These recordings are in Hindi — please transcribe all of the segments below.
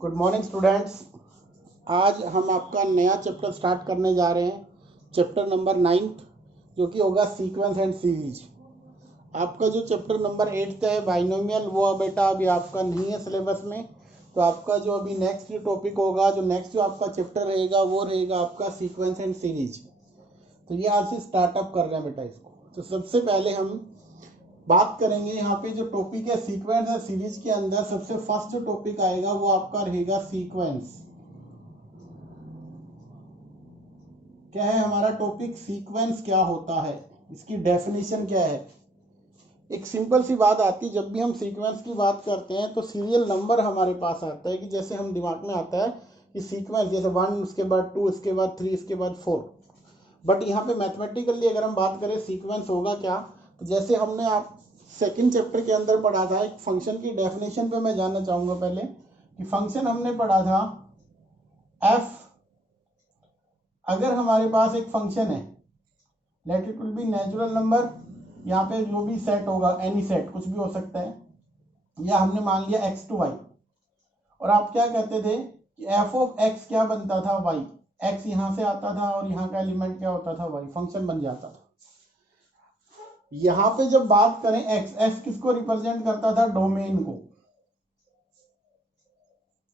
Good morning students. आज हम आपका नया चैप्टर स्टार्ट करने जा रहे हैं, चैप्टर नंबर 9th, जो कि होगा सीक्वेंस एंड सीरीज। आपका जो चैप्टर नंबर 8 है बाइनोमियल, वो बेटा अभी आपका नहीं है सिलेबस में। तो आपका जो अभी नेक्स्ट टॉपिक होगा, जो नेक्स्ट जो आपका चैप्टर रहेगा वो रहेगा आपका सीक्वेंस एंड सीरीज। तो ये आज से स्टार्टअप कर रहे हैं बेटा इसको। तो सबसे पहले हम बात करेंगे यहाँ पे जो टॉपिक है सीक्वेंस है सीरीज के अंदर। सबसे फर्स्ट जो टॉपिक आएगा वो आपका रहेगा सीक्वेंस। क्या है हमारा टॉपिक? सीक्वेंस क्या होता है, इसकी डेफिनेशन क्या है। एक सिंपल सी बात आती है, जब भी हम सीक्वेंस की बात करते हैं तो सीरियल नंबर हमारे पास आता है कि जैसे हम दिमाग में आता है कि सीक्वेंस जैसे 1, उसके बाद 2, उसके बाद 3, इसके बाद 4। बट यहाँ पे मैथमेटिकली अगर हम बात करें सीक्वेंस होगा क्या, तो जैसे हमने आप सेकंड चैप्टर के अंदर पढ़ा था, एक फंक्शन की डेफिनेशन पे मैं जानना चाहूंगा पहले कि फंक्शन हमने पढ़ा था एफ। अगर हमारे पास एक फंक्शन है, let it will be natural number, यहाँ पे जो भी सेट होगा, एनी सेट कुछ भी हो सकता है, या हमने मान लिया x to y, और आप क्या कहते थे कि f ऑफ x क्या बनता था? y। x यहाँ से आता था और यहाँ का एलिमेंट क्या होता था? y। फंक्शन बन जाता था। यहाँ पे जब बात करें x, s किसको रिप्रेजेंट करता था? डोमेन को।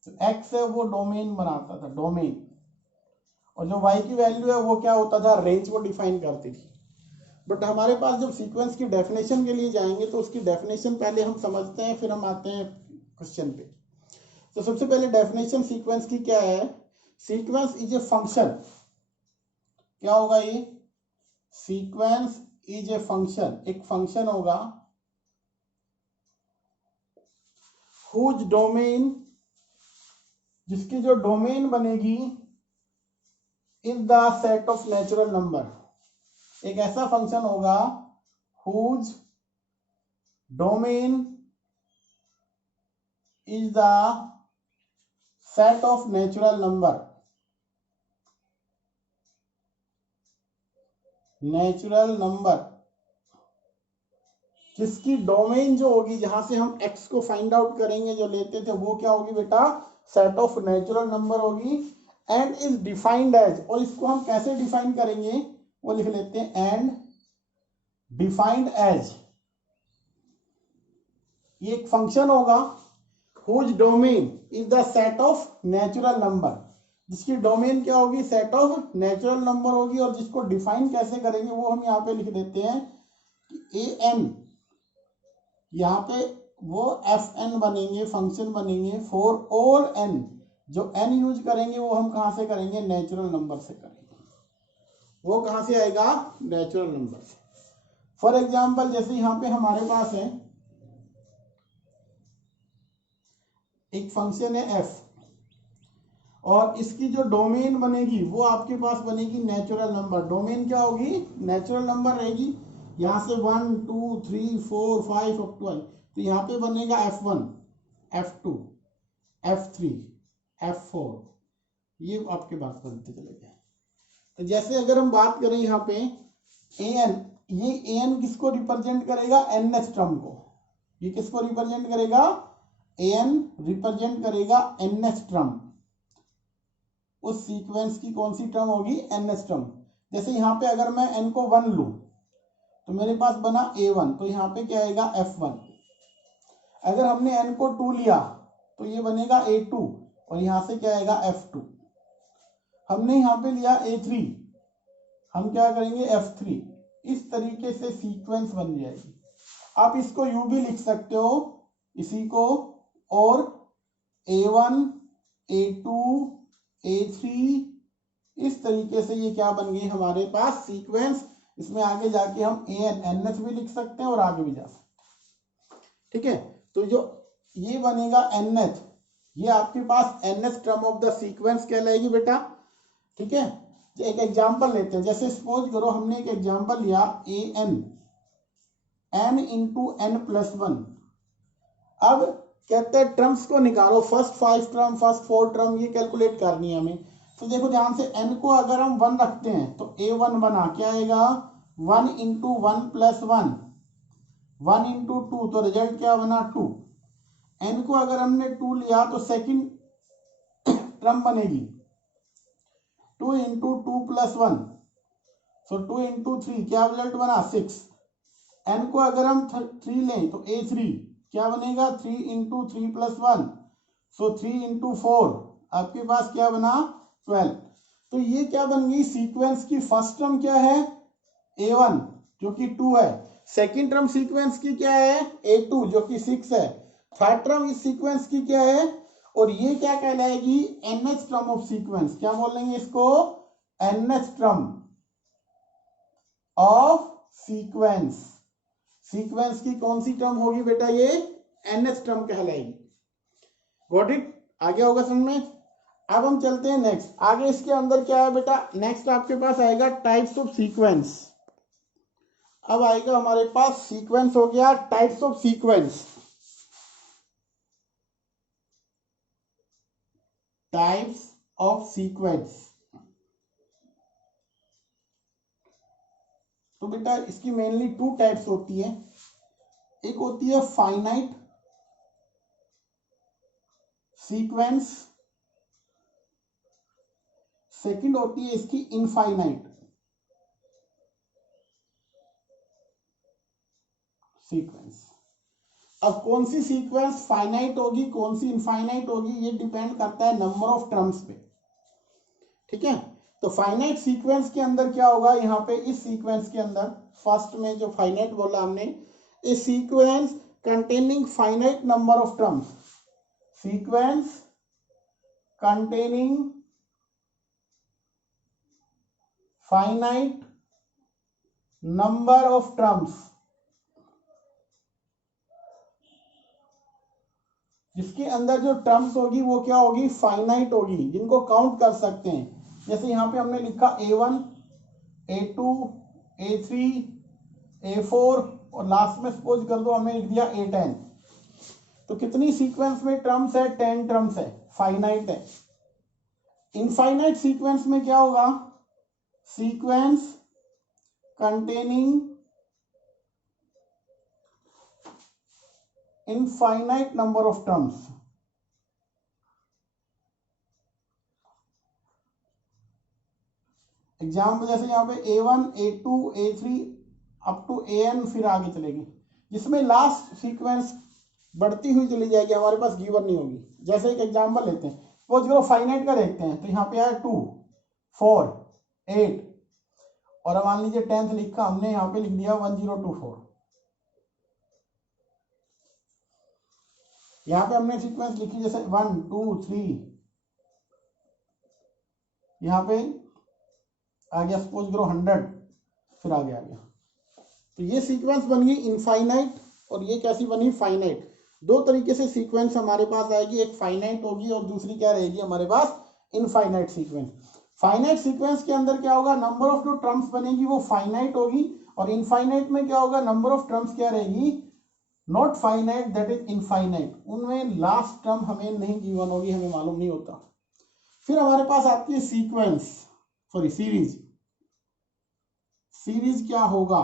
तो x है वो डोमेन बनाता था, डोमेन। और जो y की वैल्यू है वो क्या होता था? रेंज को डिफाइन करती थी। बट हमारे पास जब सीक्वेंस की डेफिनेशन के लिए जाएंगे तो उसकी डेफिनेशन पहले हम समझते हैं, फिर हम आते हैं क्वेश्चन पे। तो सबसे पहले डेफिनेशन सीक्वेंस की क्या है? Sequence is a function. क्या होगा ये? सीक्वेंस इज ए फंक्शन, एक फंक्शन होगा हुज डोमेन, जिसकी जो डोमेन बनेगी is the set of natural number. एक ऐसा फंक्शन होगा whose domain is the set of natural number. Natural number जिसकी डोमेन जो होगी, जहां से हम x को फाइंड आउट करेंगे, जो लेते थे, वो क्या होगी बेटा? सेट ऑफ नेचुरल नंबर होगी। एंड इज डिफाइंड एज, और इसको हम कैसे डिफाइन करेंगे वो लिख लेते हैं, एंड डिफाइंड एज। ये एक फंक्शन होगा whose domain is the set of natural number, जिसकी डोमेन क्या होगी? सेट ऑफ नेचुरल नंबर होगी। और जिसको डिफाइन कैसे करेंगे वो हम यहाँ पे लिख देते हैं कि ए एन, यहाँ पे वो एफ एन बनेंगे, फंक्शन बनेंगे फॉर ऑल एन। जो एन यूज करेंगे वो हम कहाँ से करेंगे? नेचुरल नंबर से करेंगे। वो कहाँ से आएगा? नेचुरल नंबर से। फॉर एग्जाम्पल जैसे यहाँ पे हमारे पास है एक फंक्शन है एफ, और इसकी जो डोमेन बनेगी वो आपके पास बनेगी नेचुरल नंबर। डोमेन क्या होगी? नेचुरल नंबर रहेगी। यहाँ से 1, 2, 3, 4, 5 अप टू आई। तो यहाँ पे बनेगा F1, F2, F3, F4, ये आपके पास बनते चले गए। तो जैसे अगर हम बात करें यहाँ पे an, ये an किसको रिप्रेजेंट करेगा? nth टर्म को। ये किसको रिप्रेजेंट करेगा? an रिप्रेजेंट करेगा nth टर्म। उस सीक्वेंस की कौन सी टर्म होगी? nth term. जैसे यहाँ पे अगर मैं n को 1 लूं तो मेरे पास बना a1, तो यहाँ पे क्या आएगा? f1। अगर हमने n को 2 लिया तो ये बनेगा a2, और यहाँ से क्या आएगा? f2। हमने यहाँ पे लिया a3, हम क्या करेंगे? f3। इस तरीके से सीक्वेंस बन जाएगी। आप इसको यू भी लिख सकते हो, इसी को, और a1, a2, a3, इस तरीके से ये क्या बन गई हमारे पास? सीक्वेंस। इसमें आगे जाके हम nth भी लिख सकते हैं और आगे भी जा सकते हैं। ठीक है, तो जो ये बनेगा nth, ये आपके पास nth term of the sequence कहलाएगी बेटा। ठीक है, एक एग्जांपल लेते हैं। जैसे सपोज करो हमने एक एग्जांपल लिया n इंटू n+1। अब कहते हैं ट्रम्स को निकालो, फर्स्ट 5 टर्म, फर्स्ट 4 टर्म, ये कैलकुलेट करनी है हमें। तो देखो ध्यान से, n को अगर हम 1 रखते हैं तो a1 बना, क्या आएगा? 1 इंटू 1+1, 1 इंटू 2, तो रिजल्ट क्या बना? 2। n को अगर हमने 2 लिया तो सेकंड टर्म बनेगी 2 इंटू 2 प्लस 1, सो 2 इंटू 3 क्या रिजल्ट बना 6। n को अगर हम 3 लें तो a3 क्या बनेगा 3 इंटू 3 प्लस 1, सो 3 इंटू 4 आपके पास क्या बना 12। तो ये क्या बन गई सीक्वेंस की फर्स्ट टर्म क्या है a1 जो कि 2 है, सेकंड टर्म सीक्वेंस की क्या है a2 जो कि 6 है, थर्ड टर्म इस सीक्वेंस की क्या है, और ये क्या कहलाएगी nth टर्म ऑफ सीक्वेंस। क्या बोलेंगे इसको nth term of sequence. Sequence की कौन सी टर्म होगी बेटा ये nth टर्म कहलाएगी। गॉट इट, आ गया होगा समझ में। अब हम चलते हैं नेक्स्ट, आगे इसके अंदर क्या है बेटा, नेक्स्ट आपके पास आएगा टाइप्स ऑफ सीक्वेंस। अब आएगा हमारे पास सीक्वेंस हो गया types of sequence. Types of sequence, तो बेटा इसकी मेनली 2 टाइप्स होती है। एक होती है फाइनाइट सीक्वेंस, सेकंड होती है इसकी इनफाइनाइट सीक्वेंस। अब कौन सी सीक्वेंस फाइनाइट होगी कौन सी इनफाइनाइट होगी ये डिपेंड करता है नंबर ऑफ टर्म्स पे, ठीक है। तो फाइनाइट सीक्वेंस के अंदर क्या होगा, यहाँ पे इस सीक्वेंस के अंदर फर्स्ट में जो फाइनाइट बोला हमने, a sequence containing finite number of terms, sequence containing finite number of terms, जिसके अंदर जो टर्म्स होगी वो क्या होगी फाइनाइट होगी, जिनको काउंट कर सकते हैं। जैसे यहां पे हमने लिखा a1 a2 a3 a4 और लास्ट में सपोज कर दो हमने लिख दिया a10, तो कितनी सीक्वेंस में टर्म्स है 10 टर्म्स है, फाइनाइट है। इनफाइनाइट सीक्वेंस में क्या होगा, sequence containing infinite number of terms. Example जैसे यहाँ पे a1 a2 a3 up to an फिर आगे चलेगी, जिसमें लास्ट सीक्वेंस बढ़ती हुई चली जाएगी, हमारे पास गिवन नहीं होगी। जैसे एक एग्जाम्पल लेते हैं, सपोज करो फाइनाइट का देखते हैं, तो यहाँ पे आया 2 4 8 और मान लीजिए 10th लिखा हमने, यहाँ पे लिख दिया 1024। यहाँ पे हमने सीक्वेंस लिखी जैसे 1 2 3, यहाँ पे आ गया सपोज करो 100 फिर आगे आ गया। तो ये सीक्वेंस बन गई इनफाइनाइट और ये कैसी बनी फाइनाइट। दो तरीके से सीक्वेंस हमारे पास आएगी, एक फाइनाइट होगी और दूसरी क्या रहेगी हमारे पास इनफाइनाइट सीक्वेंस। फाइनाइट सीक्वेंस के अंदर क्या होगा, नंबर ऑफ जो टर्म्स बनेगी वो फाइनाइट होगी, और इनफाइनाइट में क्या होगा, नंबर ऑफ टर्म्स क्या रहेगी not finite that is infinite, उनमें लास्ट टर्म हमें नहीं गिवन होगी, हमें मालूम नहीं होता। फिर हमारे पास आती है सीक्वेंस सॉरी सीरीज। सीरीज क्या होगा,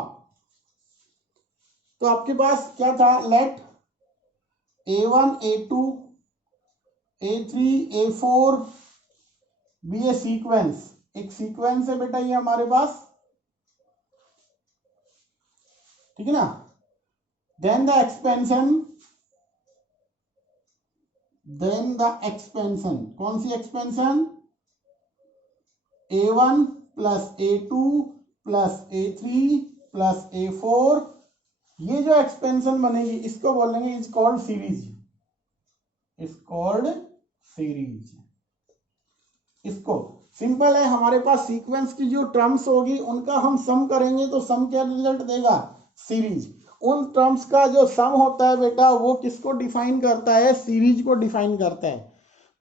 तो आपके पास क्या था, let a1 a2 a3 a4 be a sequence, एक सीक्वेंस है बेटा ये हमारे पास, ठीक है ना। देन द एक्सपेंशन, कौन सी expansion, a1 plus a2 plus a3 plus a4, ये जो एक्सपेंशन बनेगी इसको बोलेंगे is called series, is called series. इसको सिंपल है, हमारे पास सीक्वेंस की जो टर्म्स होगी उनका हम सम करेंगे तो सम क्या रिजल्ट देगा, सीरीज। उन टर्म्स का जो सम होता है बेटा वो किसको डिफाइन करता है, सीरीज को डिफाइन करता है,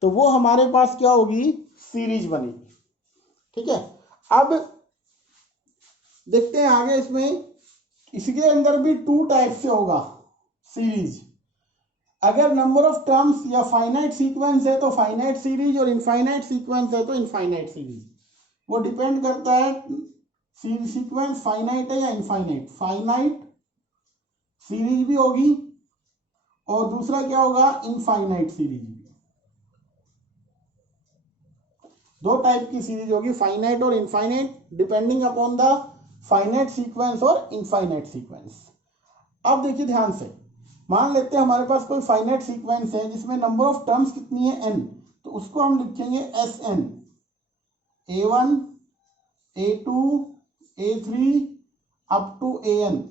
तो वो हमारे पास क्या होगी, सीरीज बनेगी, ठीक है। अब देखते हैं आगे, इसमें इसके अंदर भी 2 टाइप से होगा सीरीज। अगर नंबर ऑफ टर्म्स या फाइनाइट सीक्वेंस है तो फाइनाइट सीरीज, और इनफाइनाइट सीक्वेंस है तो इनफाइनाइट सीरीज। वो डिपेंड करता है सीक्वेंस फाइनाइट है या इनफाइनाइट। फाइनाइट सीरीज भी होगी और दूसरा क्या होगा, इनफाइनाइट सीरीज भी। दो टाइप की सीरीज होगी, फाइनाइट और infinite, depending upon the finite sequence और इनफाइनाइट सीक्वेंस। अब देखिए ध्यान से, मान लेते हैं हमारे पास कोई फाइनाइट सीक्वेंस है जिसमें नंबर ऑफ टर्म्स कितनी है n, तो उसको हम लिखेंगे Sn, A1 A2 A3 up to An।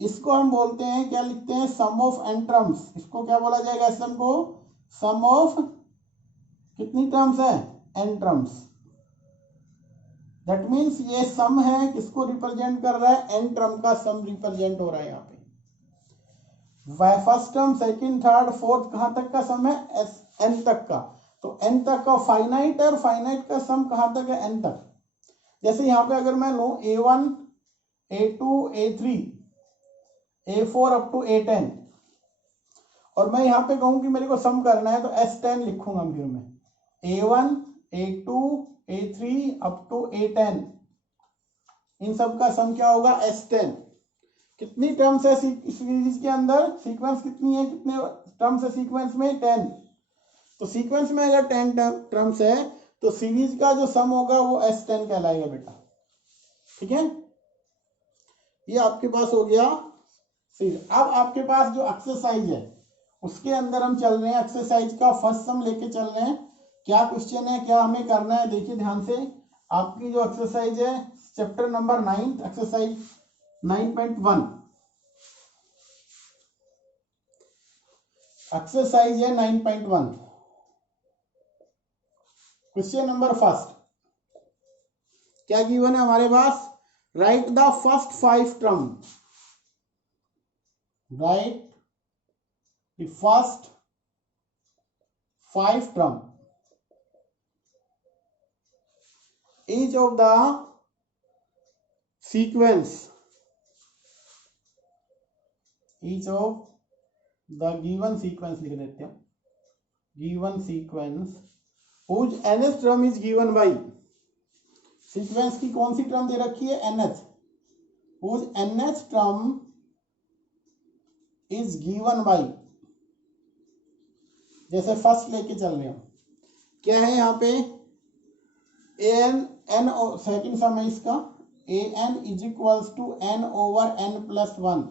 इसको हम बोलते हैं, क्या लिखते हैं, सम ऑफ n टर्म्स। इसको क्या बोला जाएगा, Sm को सम ऑफ कितनी टर्म्स है, n टर्म्स। दैट मीन्स ये सम है, किसको रिप्रेजेंट कर रहा है, n टर्म का सम रिप्रेजेंट हो रहा है यहाँ पे। First term, second, third, fourth, कहां तक का सम है, n तक का। तो n तक का फाइनाइट है, और फाइनाइट का सम कहां तक है, n तक। जैसे यहाँ पे अगर मैं लूं A1 A2 A3 A4 up to A10, और मैं यहाँ पे कहूं कि मेरे को सम करना है, तो S10 लिखूंगा फिर मैं, A1 A2 A3 up to A10, इन सब का सम क्या होगा, S10। कितनी टर्म्स है सीरीज के अंदर, सीक्वेंस कितनी है, कितने टर्म्स है सीक्वेंस में, 10। तो सीक्वेंस में अगर 10 टर्म्स है तो सीरीज का जो सम होगा वो S10 कहलाएगा बेटा। ठीक है, ये आपके पास हो गया सीरीज। अब आपके पास जो एक्सरसाइज है उसके अंदर हम चल रहे हैं, एक्सरसाइज का फर्स्ट सम लेके चल रहे हैं। क्या क्वेश्चन है, क्या हमें करना है, देखिए ध्यान से। आपकी जो एक्सरसाइज है चैप्टर नंबर 9, एक्सरसाइज 9.1, एक्सरसाइज है 9.1। क्वेश्चन नंबर फर्स्ट क्या गिवन है हमारे पास, right the first 5 term, right the first 5 term each of the sequence, each of the given sequence लिख देते हैं, given sequence whose nth term is given by, sequence की कौन सी टर्म दे रखी है, nth, whose nth term is given by, जैसे फर्स्ट लेके चल रहे हैं, क्या है यहाँ पे an n, सेकेंड सम है इसका, an is equals to n over n plus 1।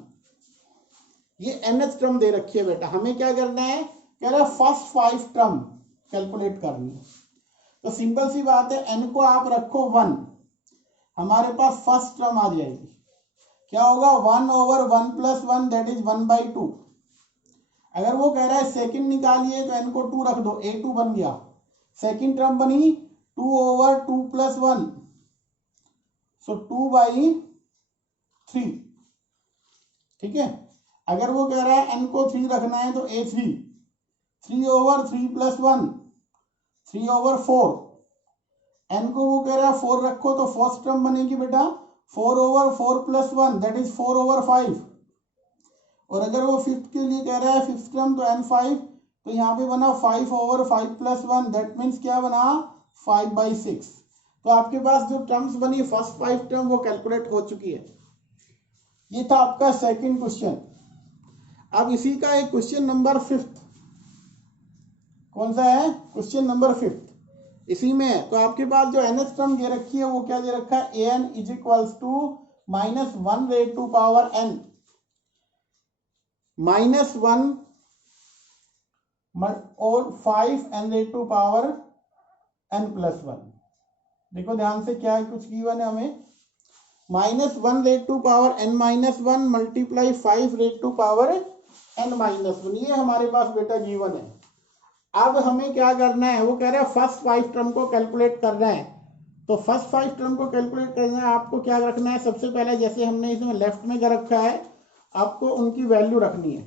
ये nth टर्म दे रखी है बेटा, हमें क्या करना है, कह रहा है फर्स्ट 5 टर्म कैलकुलेट करनी है। तो सिंपल सी बात है, n को आप रखो 1, हमारे पास फर्स्ट टर्म आ जाएगी, क्या होगा, 1 ओवर 1 प्लस 1 दैट इज 1/2। अगर वो कह रहा है सेकंड निकालिए तो n को 2 रख दो, a2 बन गया, सेकंड टर्म बनी 2 ओवर 2 प्लस 1, सो 2/3। ठीक है, अगर वो कह रहा है n को 3 रखना है तो a3, 3 over 3 plus 1, 3 over 4। n को वो कह रहा है 4 रखो, तो फर्स्ट टर्म बनेगी बेटा 4 over 4 plus 1 that is 4 over 5। और अगर वो फिफ्थ के लिए कह रहा है फिफ्थ टर्म, तो n5, तो यहाँ पे बना 5 ओवर 5 प्लस 1 दैट मीन्स क्या बना, 5/6। तो आपके पास जो टर्म्स बनी फर्स्ट 5 टर्म वो कैलकुलेट हो चुकी है। ये था आपका सेकंड क्वेश्चन। अब इसी का एक क्वेश्चन नंबर 5, कौन सा है, क्वेश्चन नंबर 5 इसी में है। तो आपके पास जो nth टर्म दे रखी है वो क्या दे रखा है, an is equals to -1 raise to power n, -1 और 5 raise to power n plus 1। देखो ध्यान से, क्या है कुछ गिवन है हमें, -1 raise to power n-1 multiply 5 raise to power n-1, ये हमारे पास बेटा गिवन है। अब हमें क्या करना है, वो कह रहा है फर्स्ट 5 टर्म को कैलकुलेट करना है। तो फर्स्ट 5 टर्म को कैलकुलेट करना है, आपको क्या रखना है, सबसे पहले जैसे हमने इसमें लेफ्ट में कर रखा है, आपको उनकी वैल्यू रखनी है।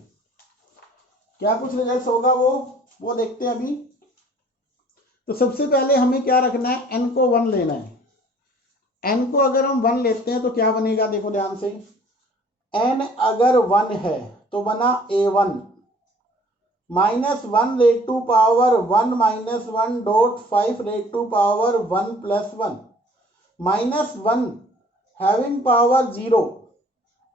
क्या कुछ रिजल्ट होगा वो देखते हैं अभी। तो सबसे पहले हमें क्या रखना है, n को 1 लेना है। n को अगर हम 1 लेते हैं तो क्या बनेगा, देखो ध्यान से, n अगर 1 है तो बना a1 -1 raise to power 1 -1 dot 5 raise to power 1 plus 1 -1 having power 0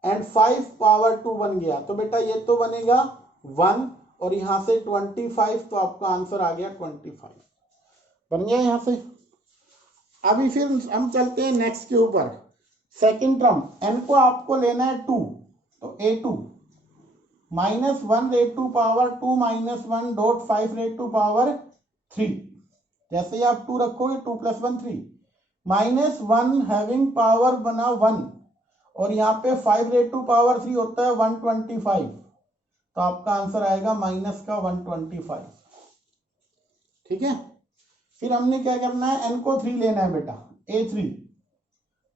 and 5 power 2 बन गया। तो बेटा ये तो बनेगा 1 और यहां से 25, तो आपका आंसर आ गया 25। बन गया यहाँ से। अभी फिर हम चलते हैं नेक्स्ट के ऊपर। सेकंड टर्म n को आपको लेना है 2, तो a2 minus 1 raise to power 2 minus 1 dot 5 raise to power 3। जैसे ही आप 2 रखोगे 2 प्लस 1 3, माइनस 1 हैविंग पावर बना 1, और यहाँ पे 5 रेट टू पावर 3 होता है 125, तो आपका आंसर आएगा माइनस का 125। ठीक है, फिर हमने क्या करना है, n को 3 लेना है बेटा, a3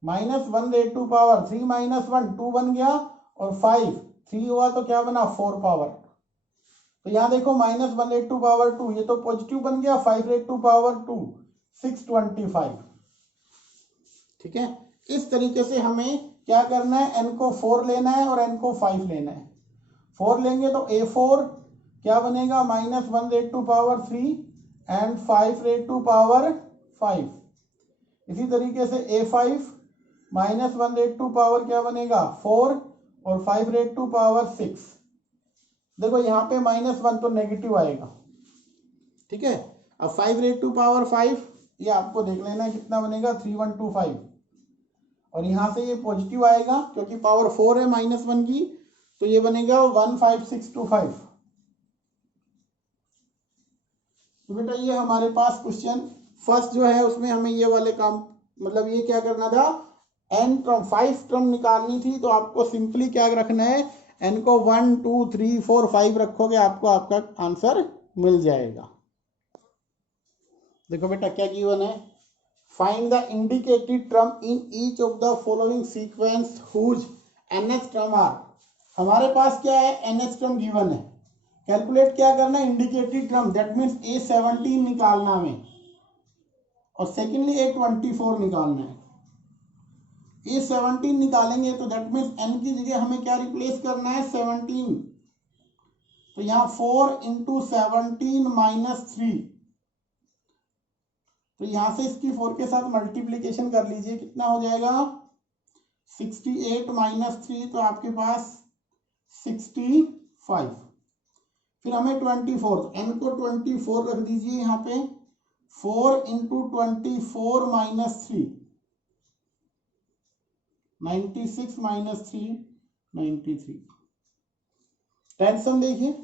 minus 1 raise to power 3 minus 1 2 बन गया, और 5 3 हुआ तो क्या बना 4 पावर। तो यहाँ देखो माइनस 1 रेट टू पावर 2, ये तो पॉजिटिव बन गया, 5 रेट टू पावर 2 625। ठीक है, इस तरीके से हमें क्या करना है, n को 4 लेना है और n को 5 लेना है। 4 लेंगे तो a4 क्या बनेगा, minus 1 raise to power 3 and 5 raise to power 5। इसी तरीके से a5 minus 1 raise to power क्या बनेगा 4 और 5 रेट टू पावर 6। देखो यहाँ पे माइनस 1 तो नेगेटिव आएगा। ठीक है, अब 5 रेट टू पावर 5 ये आपको देख लेना है कितना बनेगा 3125, और यहाँ से ये पॉजिटिव आएगा क्योंकि पावर 4 है माइनस 1 की, तो ये बनेगा 15625। तो बेटा ये हमारे पास क्वेश्चन फर्स्ट जो है उसमें हमें ये वाले काम, मतलब ये क्या करना था, n टर्म 5 टर्म निकालनी थी, तो आपको सिंपली क्या रखना है, n को 1 2 3 4 5 रखोगे, आपको आपका आंसर मिल जाएगा। देखो बेटा क्या गिवन है, find the indicated term in each of the following sequence whose ns term are. हमारे पास क्या है, ns टर्म गिवन है, कैलकुलेट क्या करना है, indicated term, that means a17 निकालना हमें, और सेकेंडली a24 निकालना है। a17 निकालेंगे तो दैट मीन्स n की जगह हमें क्या रिप्लेस करना है 17, तो यहाँ 4 इंटू 17 माइनस 3, तो यहां से इसकी 4 के साथ मल्टीप्लीकेशन कर लीजिए, कितना हो जाएगा 68 माइनस 3, तो आपके पास 65। फिर हमें 24, n को 24 रख दीजिए यहाँ पे, 4 इंटू 24 माइनस 3, 96 माइनस 3 93। टेंशन देखिए,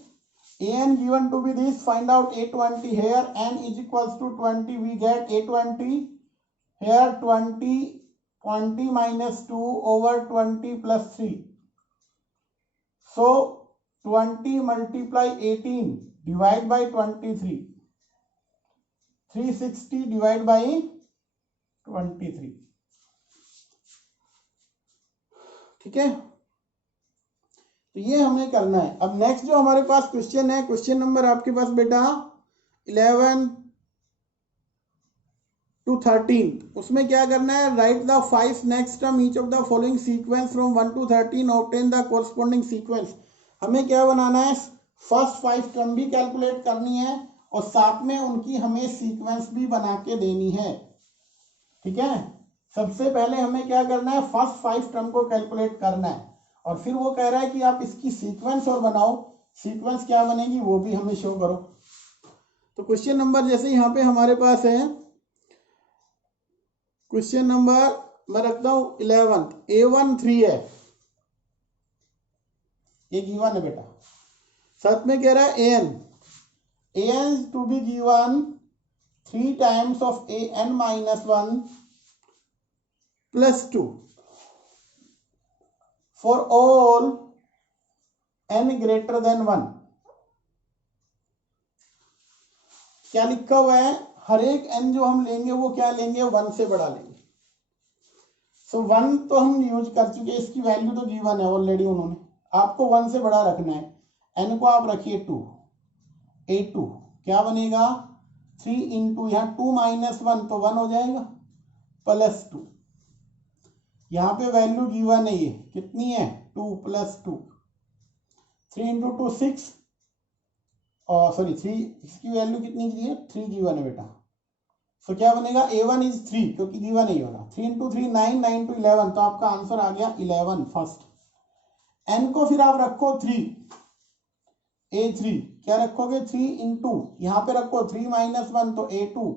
an given to be this, find out a20, here n is equals to 20, we get a20, here 20 minus 2 over 20 plus 3, so 20 multiply 18 divide by 23, 360 divide by 23। ठीक है, तो ये हमें करना है। अब नेक्स्ट जो हमारे पास क्वेश्चन है, क्वेश्चन नंबर आपके पास बेटा 11 to 13, उसमें क्या करना है, right the 5 next term each of the following sequence from 1 to 13, obtain the corresponding sequence. हमें क्या बनाना है, फर्स्ट 5 टर्म भी कैलकुलेट करनी है और साथ में उनकी हमें सीक्वेंस भी बना के देनी है। ठीक है, सबसे पहले हमें क्या करना है, फर्स्ट 5 टर्म को कैलकुलेट करना है, और फिर वो कह रहा है कि आप इसकी सीक्वेंस और बनाओ, सीक्वेंस क्या बनेगी वो भी हमें शो करो। तो क्वेश्चन नंबर जैसे यहाँ पे हमारे पास है, क्वेश्चन नंबर मैं रखता हूं 11, a1 3 है, ये गिवन है बेटा, साथ में कह रहा है an to be given 3 times of an minus 1 plus 2 for all n greater than 1। क्या लिखा हुआ है, हर एक n जो हम लेंगे वो क्या लेंगे, 1 से बड़ा लेंगे। सो 1 तो हम यूज कर चुके, इसकी वैल्यू तो गिवन है ऑलरेडी उन्होंने, आपको 1 से बड़ा रखना है। n को आप रखिए 2, a2 क्या बनेगा 3 इंटू यहाँ 2 माइनस 1 तो 1 हो जाएगा, प्लस 2, यहाँ पे वैल्यू गिवन है, ये कितनी है 2 प्लस 2, 3 इंटू 2 6, और सॉरी 3, इसकी वैल्यू कितनी की है 3 गिवन है बेटा। सो क्या बनेगा a1 इज 3 क्योंकि गिवन नहीं होगा, 3 इंटू 3 9, 9 टू 11, तो आपका आंसर आ गया 11 फर्स्ट। n को फिर आप रखो 3, a3 क्या रखोगे 3 इंटू यहाँ पे रखो 3 माइनस 1 तो a2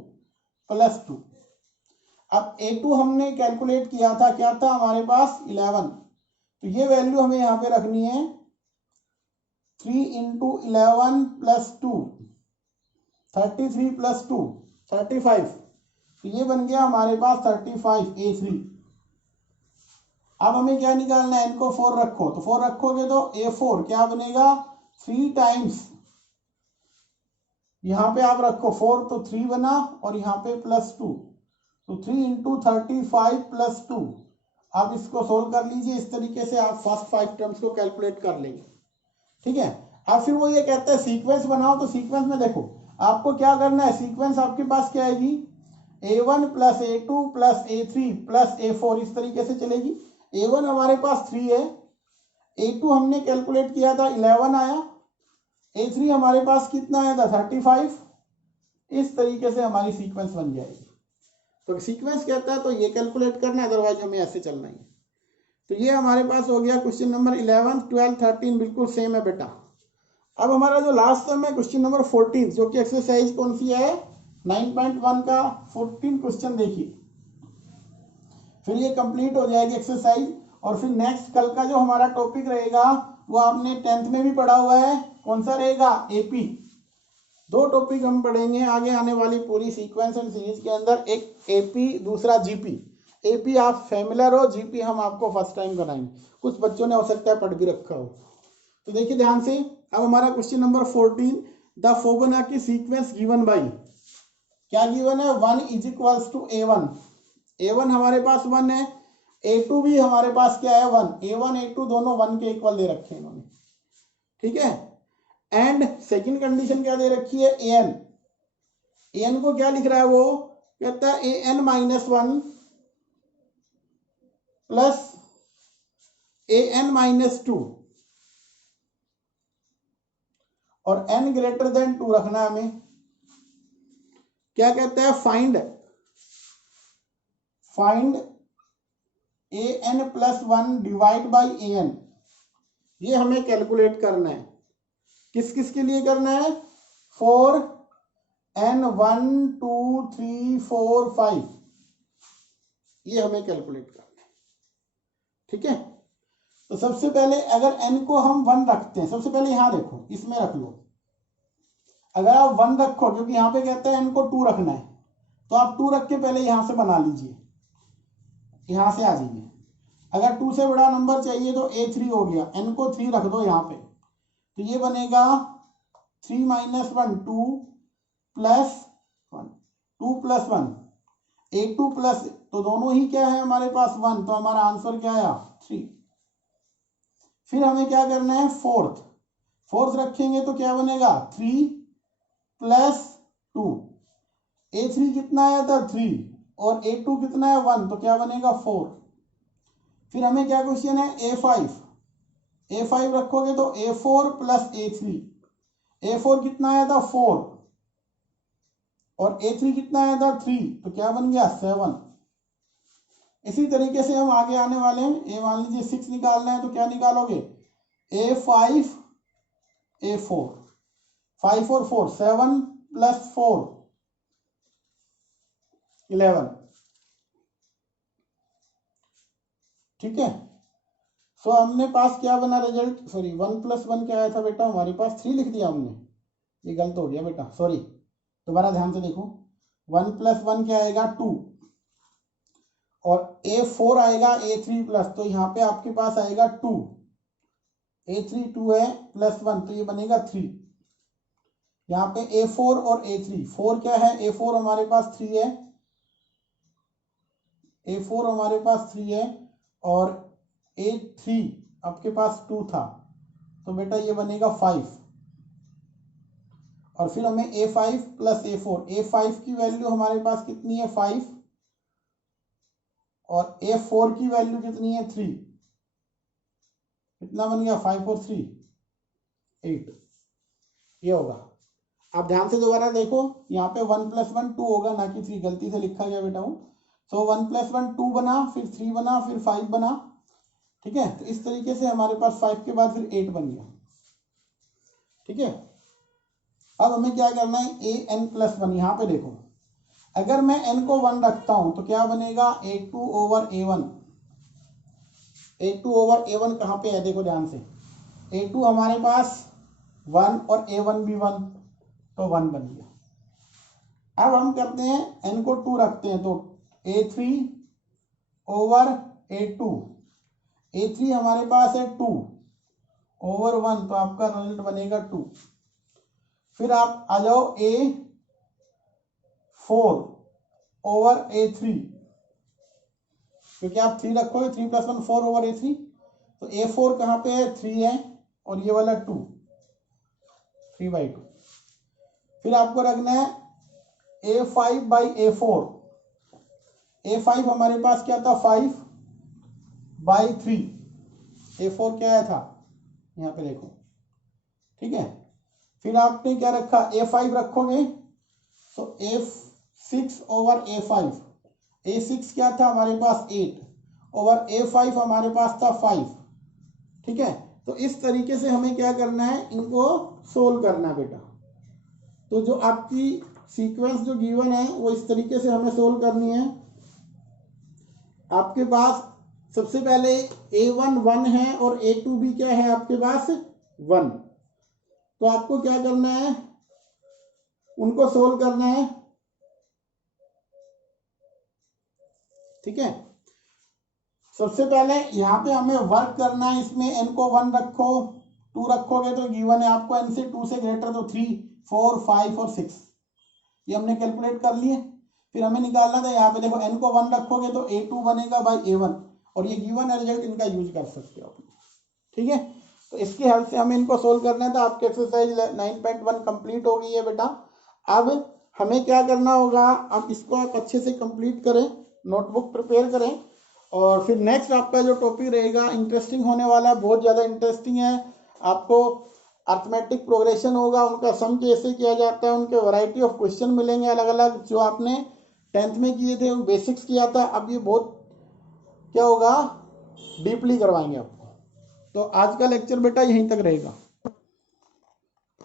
+2। अब A2 हमने कैलकुलेट किया था, क्या था हमारे पास 11, तो ये वैल्यू हमें यहाँ पे रखनी है 3 × 11 + 2, 33 + 2 35, तो ये बन गया हमारे पास 35 A3। अब हमें क्या निकालना है, इनको 4 रखो, तो 4 रखोगे तो A4 क्या बनेगा 3 टाइम्स, यहाँ पे आप रखो 4 तो 3 बना और यहाँ पे +2, तो 3 × 35 + 2। आप इसको सोल्व कर लीजिए, इस तरीके से आप फर्स्ट 5 टर्म्स को कैलकुलेट कर लेंगे। ठीक है, अब फिर वो ये कहता है सीक्वेंस बनाओ, तो सीक्वेंस में देखो आपको क्या करना है, सीक्वेंस आपके पास क्या आएगी A1 + A2 + A3 + A4, इस तरीके से चलेगी। A1 हमारे पास 3 है, A2 हमने कैलकुलेट किया था 11 आया, A3 हमारे पास कितना आया था 35, इस तरीके से हमारी सीक्वेंस बन जाएगी। तो सीक्वेंस कहता है तो ये कैलकुलेट करना है, अदरवाइज हमें ऐसे चलना है। तो ये हमारे पास हो गया क्वेश्चन नंबर 11, 12, 13 बिल्कुल सेम है बेटा। अब हमारा जो लास्ट सम है क्वेश्चन नंबर 14, जो कि एक्सरसाइज कौन सी है 9.1 का 14 क्वेश्चन देखिए, फिर ये कंप्लीट हो जाएगी एक्सरसाइज। और फिर नेक्स्ट कल का जो हमारा टॉपिक रहेगा वो आपने 10th में भी पढ़ा हुआ है, कौन सा रहेगा AP। 2 टॉपिक हम पढ़ेंगे आगे आने वाली पूरी सीक्वेंस एंड सीरीज के अंदर, एक AP दूसरा GP। AP आप फैमिलियर हो, GP हम आपको फर्स्ट टाइम कराएंगे, कुछ बच्चों ने हो सकता है पढ़ भी रखा हो। तो देखिए ध्यान से, अब हमारा question number 14, the Fibonacci sequence given by, क्या गिवन है 1 = A1, A1 हमारे पास 1 है, A2 भी हमारे पास क्या है 1, A1 A2 दोनों 1 के इक्वल दे रखे हैं इन्होंने। ठीक है, एंड सेकंड कंडीशन क्या दे रखी है AN को क्या लिख रहा है वो, कहता है AN - 1 + AN - 2 और n > 2 रखना है हमें। क्या कहता है find AN + 1 divide by AN, ये हमें कैलकुलेट करना है। किस किस के लिए करना है, 4 n 1 2 3 4 5, ये हमें कैलकुलेट करना है। ठीक है, तो सबसे पहले अगर n को हम 1 रखते हैं, सबसे पहले यहां देखो इसमें रख लो, अगर आप 1 रखो, क्योंकि यहां पे कहता है n को 2 रखना है, तो आप 2 रख के पहले यहां से बना लीजिए, यहां से आ जाइए। अगर 2 से बड़ा नंबर चाहिए तो A3 हो गया, n को 3 रख दो यहाँ पे, तो ये बनेगा 3 - 1 2 + 1 2 + 1 A2 प्लस, तो दोनों ही क्या है हमारे पास 1, तो हमारा आंसर क्या आया 3। फिर हमें क्या करना है, फोर्थ रखेंगे तो क्या बनेगा 3 + 2, A3 कितना आया था 3 और A2 कितना है 1, तो क्या बनेगा 4। फिर हमें क्या क्वेश्चन है A5 रखोगे तो A4 + A3, A4 कितना आया था 4 और A3 कितना आया था 3, तो क्या बन गया 7। इसी तरीके से हम आगे आने वाले हैं, ये मान लीजिए 6 निकालना है तो क्या निकालोगे A5 A4, 5 और 4 7 + 4 11। ठीक है, सो हमने पास क्या बना रिजल्ट, सॉरी 1 + 1 क्या आया था बेटा हमारे पास 3 लिख दिया हमने, ये गलत हो गया बेटा, सॉरी दोबारा ध्यान से देखो। 1 + 1 क्या आएगा 2 और A4 आएगा A3 प्लस, तो यहाँ पे आपके पास आएगा 2, A3 2 है +1, तो ये बनेगा 3। यहाँ पे A4 और A3, 4 क्या है A4 हमारे पास 3 है, A4 हमारे पास 3 है और A3 आपके पास 2 था, तो बेटा ये बनेगा 5। और फिर हमें A5 + A4, A5 की वैल्यू हमारे पास कितनी है 5 और A4 की वैल्यू कितनी है 3, कितना बन गया 5 और 3 8, ये होगा। आप ध्यान से दोबारा देखो, यहाँ पे 1 + 1 2 होगा, ना कि 3, गलती से लिखा गया बेटा हूँ। सो 1 + 1 2 बना, फिर 3 बना, फिर 5 बना। ठीक है, तो इस तरीके से हमारे पास 5 के बाद फिर 8 बन गया। ठीक है, अब हमें क्या करना है AN + 1, यहाँ पे देखो अगर मैं n को 1 रखता हूं तो क्या बनेगा, a2 over a1। a2 over a1 कहाँ पे है, देखो ध्यान से, a2 हमारे पास 1 और a1 भी 1, तो 1 बन गया। अब हम करते हैं n को 2 रखते हैं, तो a3 ओवर a2, a3 हमारे पास है 2 ओवर 1, तो आपका रिजल्ट बनेगा 2। फिर आप आ जाओ a4 ओवर a3, क्योंकि आप 3 रखोगे, 3 + 1 4 ओवर a3, तो a4 कहाँ पे है, 3 है, और ये वाला 2, 3/2। फिर आपको रखना है a5/a4, a5 हमारे पास क्या था, 5/3, a4 क्या आया था, यहाँ पे देखो, ठीक है। फिर आपने क्या रखा, a5 रखोगे तो a6 ओवर a5, a6 क्या था हमारे पास 8 ओवर a5 हमारे पास था 5, ठीक है। तो इस तरीके से हमें क्या करना है, इनको सोल्व करना है बेटा। तो जो आपकी सीक्वेंस जो गिवन है वो इस तरीके से हमें सोल्व करनी है। आपके पास सबसे पहले a1 1 है और a2 भी क्या है आपके पास 1, तो आपको क्या करना है, उनको सोल्व करना है, ठीक है। सबसे पहले यहाँ पे हमें वर्क करना है, इसमें n को 1 रखो, 2 रखोगे तो गिवन है आपको n से 2 से ग्रेटर, तो 3 4 5 और 6, ये हमने कैलकुलेट कर लिए। फिर हमें निकालना था, यहाँ पे देखो n को 1 रखोगे तो a2 बनेगा बाई a1, और ये गिवन है रिजल्ट, इनका यूज कर सकते हो, ठीक है। तो इसकी हेल्प से हमें इनको सोल्व करना था। आपकी एक्सरसाइज 9.1 कंप्लीट हो गई है बेटा। अब हमें क्या करना होगा, अब इसको आप अच्छे से कंप्लीट करें, नोटबुक प्रिपेयर करें, और फिर नेक्स्ट आपका जो टॉपिक रहेगा इंटरेस्टिंग होने वाला है, बहुत ज़्यादा इंटरेस्टिंग है। आपको अर्थमेटिक प्रोग्रेशन होगा, उनका सम कैसे किया जाता है, उनके वैरायटी ऑफ क्वेश्चन मिलेंगे अलग अलग, जो आपने 10th में किए थे, बेसिक्स किया था। अब ये बहुत क्या होगा, डीपली करवाएंगे आपको। तो आज का लेक्चर बेटा यहीं तक रहेगा।